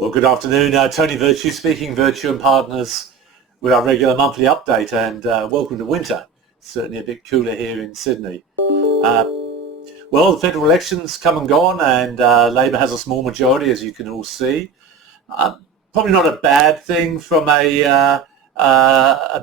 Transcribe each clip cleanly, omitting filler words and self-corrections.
Well, good afternoon. Tony Virtue speaking, Virtue and Partners, with our regular monthly update, and welcome to winter. Certainly a bit cooler here in Sydney. Well, the federal elections come and gone, and Labor has a small majority, as you can all see. Probably not a bad thing from a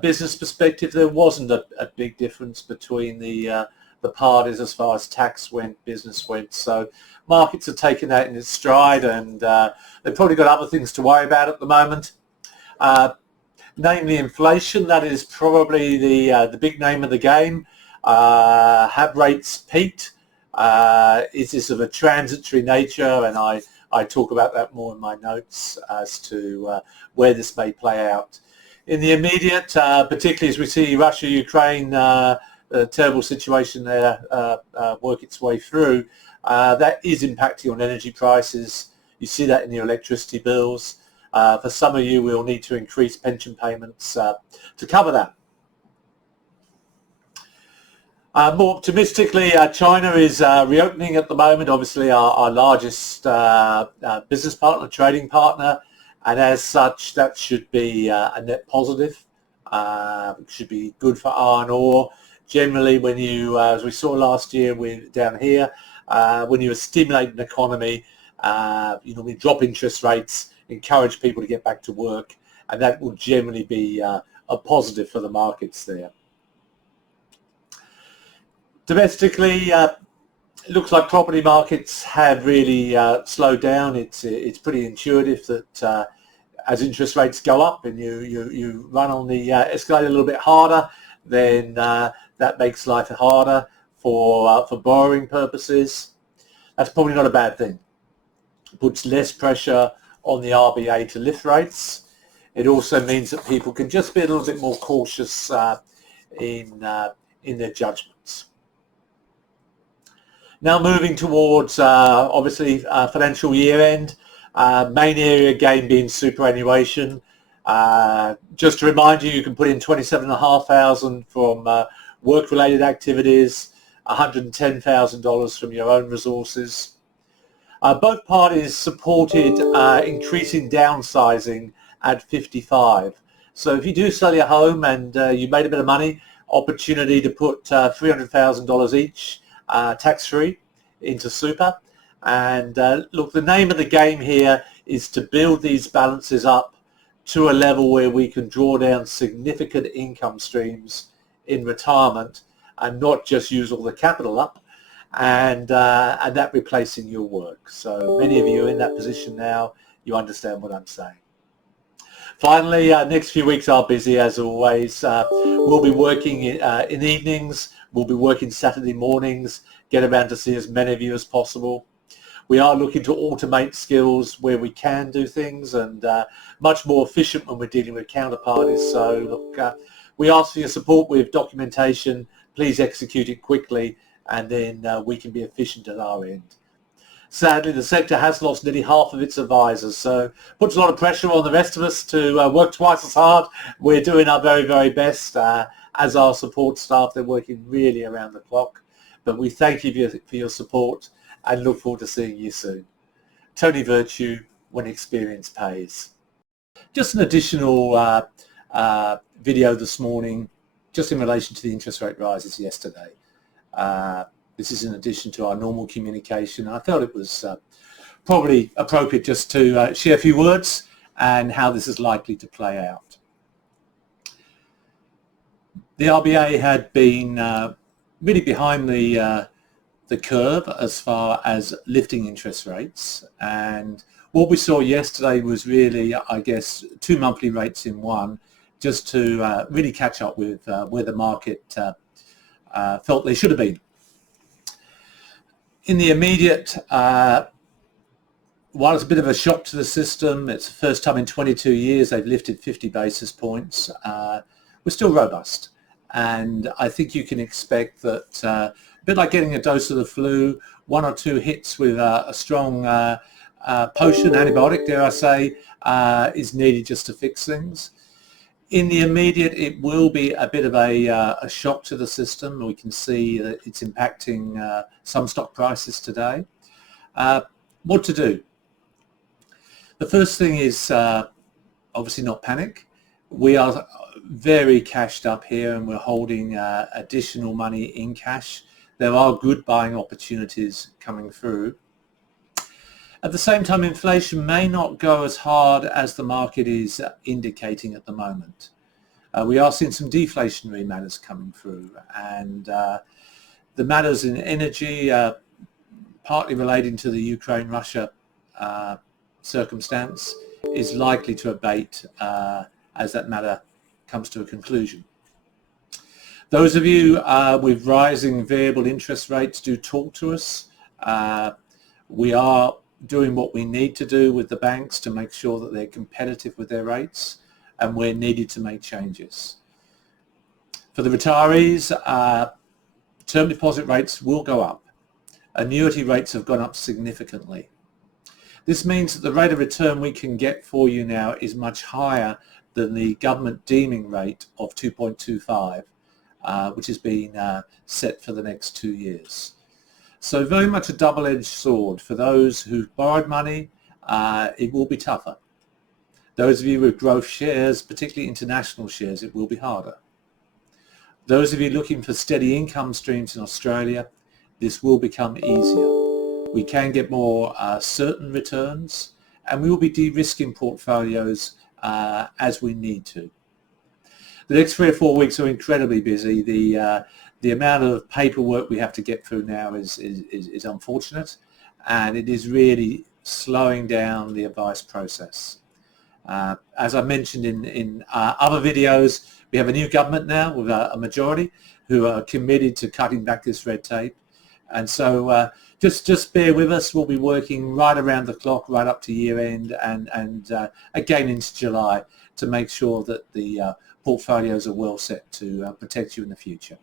business perspective. There wasn't a big difference between the parties as far as tax went, business went. So markets are taking that in its stride, and they've probably got other things to worry about at the moment. Namely inflation. That is probably the big name of the game. Have rates peaked? Is this of a transitory nature? And I talk about that more in my notes as to where this may play out. In the immediate, particularly as we see Russia, Ukraine, a terrible situation there work its way through, that is impacting on energy prices. You see that in your electricity bills. For some of you, we'll need to increase pension payments to cover that. More optimistically, China is reopening at the moment, obviously our largest business partner, trading partner, and as such that should be a net positive. Should be good for iron ore. Generally, when you, as we saw last year down here, when you stimulate an economy, we drop interest rates, encourage people to get back to work, and that will generally be a positive for the markets there. Domestically, it looks like property markets have really slowed down. It's pretty intuitive that as interest rates go up and you run on the escalator a little bit harder, then that makes life harder for borrowing purposes. That's probably not a bad thing. It puts less pressure on the RBA to lift rates. It also means that people can just be a little bit more cautious in their judgments. Now moving towards obviously financial year end, main area again being superannuation. Just to remind you, you can put in $27,500 from work-related activities, $110,000 from your own resources. Both parties supported increasing downsizing at 55. So if you do sell your home and you made a bit of money, opportunity to put $300,000 each tax-free into super. And look, the name of the game here is to build these balances up to a level where we can draw down significant income streams in retirement and not just use all the capital up and that replacing your work. So many of you are in that position now. You understand what I'm saying. Finally, next few weeks are busy as always. We'll be working in evenings. We'll be working Saturday mornings. Get around to see as many of you as possible. We are looking to automate skills where we can do things, and much more efficient when we're dealing with counterparties. So look, we ask for your support with documentation. Please execute it quickly, and then we can be efficient at our end. Sadly, the sector has lost nearly half of its advisors, so puts a lot of pressure on the rest of us to work twice as hard. We're doing our very, very best. As our support staff, they're working really around the clock. But we thank you for your support and look forward to seeing you soon. Tony Virtue, when experience pays. Just an additional video this morning, just in relation to the interest rate rises yesterday. This is in addition to our normal communication. I felt it was probably appropriate just to share a few words and how this is likely to play out. The RBA had been really behind the curve as far as lifting interest rates, and what we saw yesterday was really, I guess, two monthly rates in one, just to really catch up with where the market felt they should have been. In the immediate, while it's a bit of a shock to the system, it's the first time in 22 years they've lifted 50 basis points, we're still robust. And I think you can expect that, a bit like getting a dose of the flu, one or two hits with a strong potion, antibiotic, dare I say, is needed just to fix things. In the immediate, it will be a bit of a shock to the system. We can see that it's impacting some stock prices today. What to do? The first thing is obviously not panic. We are very cashed up here and we're holding additional money in cash. There are good buying opportunities coming through. At the same time, inflation may not go as hard as the market is indicating at the moment. We are seeing some deflationary matters coming through, and the matters in energy, partly relating to the Ukraine-Russia circumstance, is likely to abate as that matter comes to a conclusion. Those of you with rising variable interest rates, do talk to us. We are doing what we need to do with the banks to make sure that they're competitive with their rates, and we're needed to make changes. For the retirees, term deposit rates will go up. Annuity rates have gone up significantly. This means that the rate of return we can get for you now is much higher than the government deeming rate of 2.25, which has been set for the next 2 years. So very much a double-edged sword. For those who've borrowed money, it will be tougher. Those of you with growth shares, particularly international shares, it will be harder. Those of you looking for steady income streams in Australia, this will become easier. We can get more certain returns, and we will be de-risking portfolios as we need to. The next 3 or 4 weeks are incredibly busy. The amount of paperwork we have to get through now is unfortunate, and it is really slowing down the advice process. As I mentioned in other videos, we have a new government now with a majority who are committed to cutting back this red tape, and so just bear with us. We'll be working right around the clock, right up to year end, and again into July, to make sure that the portfolios are well set to protect you in the future.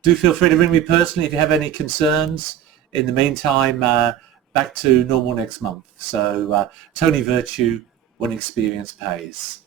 Do feel free to ring me personally if you have any concerns. In the meantime, back to normal next month. So Tony Virtue, when experience pays.